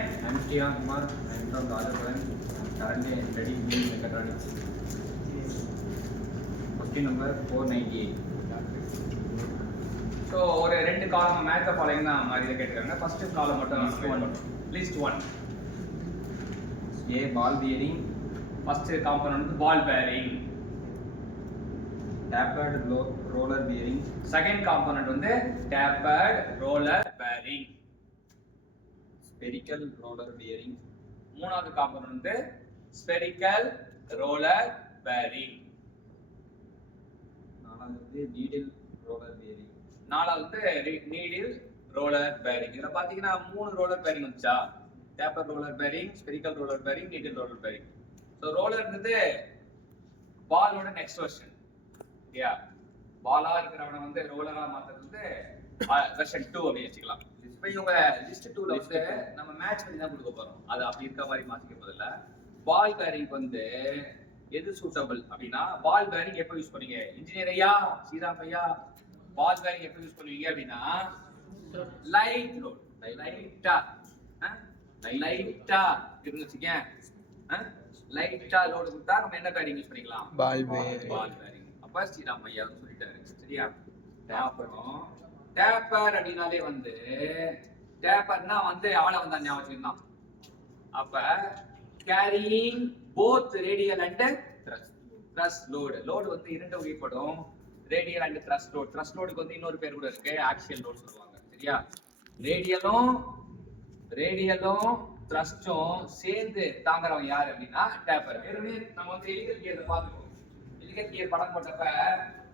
I'm Sriram Kumar. I'm from Rajapuram. I'm currently studying BE Mechatronics. Question number 498. So ஒரு ரெண்டு காலம் மேட்சை following தான் மாதிரி கேட்டுருக்காங்க. ஃபர்ஸ்ட் காலம் மட்டும் list 1. A. Ball bearing. First component வந்து ball bearing. Tapered roller bearing. Second component வந்து tapered roller bearing. Spherical roller bearing. மூணாவது காம்பனன்ட் வந்து ஸ்பெரிக்கல் ரோலர் பேரிங். நாலாவது needle roller bearing. நாலாவது நீடில் ரோலர் பேரிங். இதில் பார்த்தீங்கன்னா 3 roller bearing வந்துச்சா? Taper roller bearing, spherical roller bearing, needle roller bearing. So ரோலர்ன்றது பாலோட நெக்ஸ்ட் வெர்ஷன். ஓகேயா? பாலா இருக்கிறவனை வந்து ரோலரா மாத்துறது வந்து வெர்ஷன் 2 அப்படி வச்சுக்கலாம். இப்போ இவங்க லிஸ்ட் 2ல வந்து நம்ம மேட்ச் பண்ணி தான் கொடுக்க போறோம். அது அப்படி இருக்க மாதிரி மாத்திக்க போதில்ல. பால் பேரிங் வந்து எது சூட்டபிள் அப்படின்னா, பால் பேரிங் எப்போ யூஸ் பண்ணீங்க? இன்ஜினியர் ஐயா, ஸ்ரீராம் ஐயா, பால் பேரிங் எப்போ யூஸ் பண்ணுவீங்க அப்படின்னா லைட் லோட், லைட்டா இருந்துச்சுங்க, லைட்டா லோடு கொடுத்தா நம்ம என்ன பேரிங் யூஸ் பண்ணிக்கலாம்? Ball bearing. அப்ப ஸ்ரீராம் ஐயா சொல்லிட்டாரு. சரியா? அப்புறம் டேப்பர் அப்படின்னாலே வந்து டேப்பர்னா வந்து ஆளை வந்தா ஞாபகம் வச்சுக்கலாம். அப்ப carrying both radial and thrust load. Load வந்து இரண்டு வகைப்படும், radial and thrust load. Thrust லோடுக்கு வந்து இன்னொரு பேர் கூட இருக்கு, ஆக்சியல் லோட் சொல்லுவாங்க. சரியா? ரேடியலும் த்ரஸ்டும் சேர்ந்து தாங்குறவங்க யார் அப்படின்னா டேப்பர். வெறுமே நம்ம வந்து எலிகல் கியர் பார்த்துக்கோம். எலிகல் கியர் படம் போட்டப்ப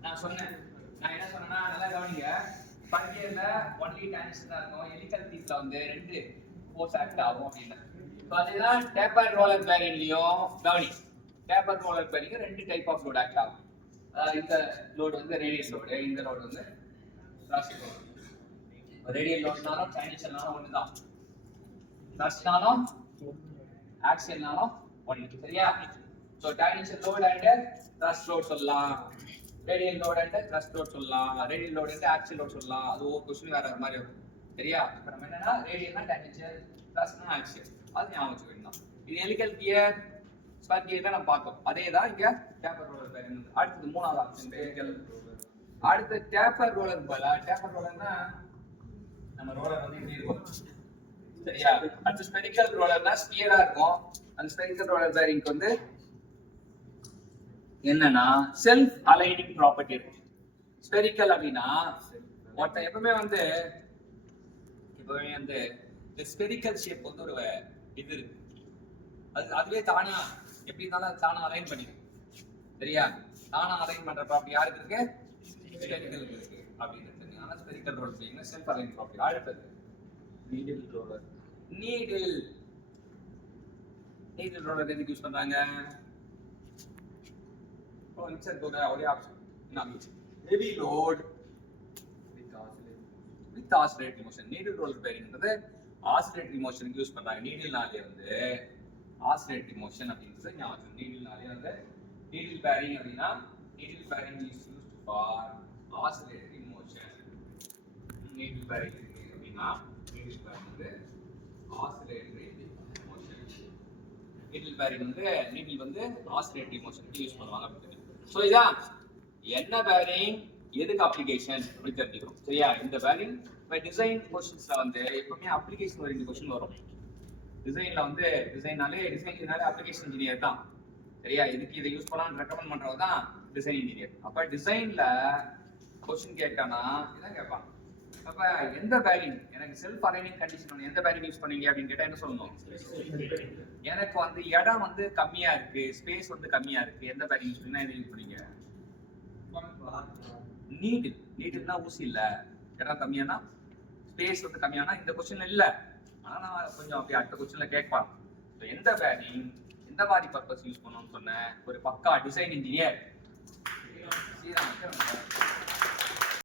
நான் என்ன சொன்னேன்னா, நல்லா கவனிங்க. ஃபன் கியர்ல ஒன்லி டான்ஜென்ட் தான் இருக்கும், எலிகல் கியர்ல வந்து 2 ஃபோர்ஸ் ஆக்ட் ஆகும் அப்படின்னு. ஸோ அதுதான் டேப்பர் ரோலர் பேரிங்லயும் கவனி. Taper roller bearing 2 type of load act ஆகும். இந்த லோடு வந்து ரேடியல் லோடு, இந்த லோடு வந்து த்ரஸ்ட் லோடு. ரேடியல் லோட்னாலும் டான்ஜென்ஷனாலும் ஒண்ணுதான், த்ரஸ்ட்னாலும் ஆக்சியல்னாலும் ஒண்ணு. சரியா? So tangential load and thrust load சொல்லலாம், radial load and thrust load சொல்லலாம், radial load and axial load சொல்லலாம். அது ஒரு क्वेश्चन வேற மாதிரி வரும். சரியா? இப்போ நம்ம என்னன்னா ரேடியல்னா டான்ஜென்ஷன், த்ரஸ்ட்னா ஆக்சியல், அது ஞாபகம் வச்சுக்கணும். இது ஹெலிகல் கியர், ஸ்பர் கியர்ல நம்ம பார்த்தோம். அதே தான் இங்க டேப்பர் ரோலர் பேரிங். அடுத்து மூணாவது ஆப்ஷன் ஸ்பெரிக்கல் ரோலர். அடுத்து டேப்பர் ரோலர் பல. டேப்பர் ரோலர்னா நம்ம ரோலர் வந்து இப்படி இருக்கும். சரியா? அடுத்து ஸ்பெரிக்கல் ரோலர்னா ஸ்பியரா இருக்கும். அந்த ஸ்பெரிக்கல் ரோலர் பேரிங்க்கு வந்து என்னன்னா செல்ஃப் அலைனிங் ப்ராப்பர்ட்டி இருக்கு. ஸ்பெரிக்கல் அப்படின்னா ஒருத்தன் எப்பவுமே வந்து ஸ்பெரிக்கல் ஷேப் வந்து ஒரு இது இருக்கு, அதுவே தானா எப்படி இருந்தாலும் தானா அலைன் பண்ணிடும். சரியா? தானா அலைன் பண்ற ப்ராப்பர்ட்டி யாருக்கு இருக்கு? ஸ்பெரிக்கலுக்கு இருக்கு அப்படின்னு இருக்கு. ஆனா spherical roller bearing self align property. அடுத்தது நீடில் ரோலர். நீடில் ரோலர் எதுக்கு யூஸ் பண்றாங்க? இன்சர்ட் போக ஒரே option heavy load with oscillatory motion. Needle roller பேரிங்ன்றது ஆசிலேட்டரி மோஷனுக்கு யூஸ் பண்றாங்க. நீடில்னாலே வந்து ஆசிலேட்டரி மோஷன் அப்படின்றது ஞாபகம். நீடில்னாலே வந்து நீடில் பேரிங் அப்படின்னா needle bearing is used for oscillatory motion. Needle bearing அப்படின்னா நீடில் பேரிங் வந்து ஆசிலேட்டரி மோஷன். நீடில் பேரிங் வந்து நீடில் வந்து ஆசிலேட்டரி மோஷனுக்கு யூஸ் பண்ணுவாங்க அப்படின்னு. ஸோ இதான் என்ன பேரிங், எதுக்கு அப்ளிகேஷன் அப்படி தெரிஞ்சுக்கிறோம். சரியா? இந்த பேரிங் இப்போ டிசைன் கொஸ்டின்ஸ்ல வந்து எப்பவுமே அப்ளிகேஷன் ஒரு 2 கொஸ்டின் வரும். டிசைன்ல வந்து டிசைனாலே அப்ளிகேஷன் இன்ஜினியர் தான். சரியா? இதுக்கு இதை யூஸ் பண்ணலாம்னு ரெக்கமெண்ட் பண்றவங்க தான் டிசைன் இன்ஜினியர். அப்ப டிசைன்ல கொஸ்டின் கேட்டானா இதான் கேட்பான். அப்ப எந்த பேரிங் எனக்கு செல்ஃப் அலைனிங் கண்டிஷன் எந்த பேரிங் யூஸ் பண்ணீங்க அப்படின்னு கேட்டா என்ன சொல்லணும்? எனக்கு வந்து இடம் வந்து கம்மியா இருக்கு, ஸ்பேஸ் வந்து கம்மியா இருக்கு, எந்த பேரிங் யூஸ் பண்ணீங்க? எது யூஸ் பண்ணீங்க? நீடில்னா ஊசி இல்ல, இடம் கம்மியானா ஸ்பேஸ் வந்து கம்மியானா இந்த கொஸ்டின்ல இல்ல. ஆனா நான் கொஞ்சம் அப்படியே அடுத்த கொஸ்டின்ல கேட்பான். எந்த பேரிங் எந்த மாதிரி பர்பஸ் யூஸ் பண்ணணும்னு சொன்ன ஒரு பக்கா டிசைன் இன்ஜினியர்.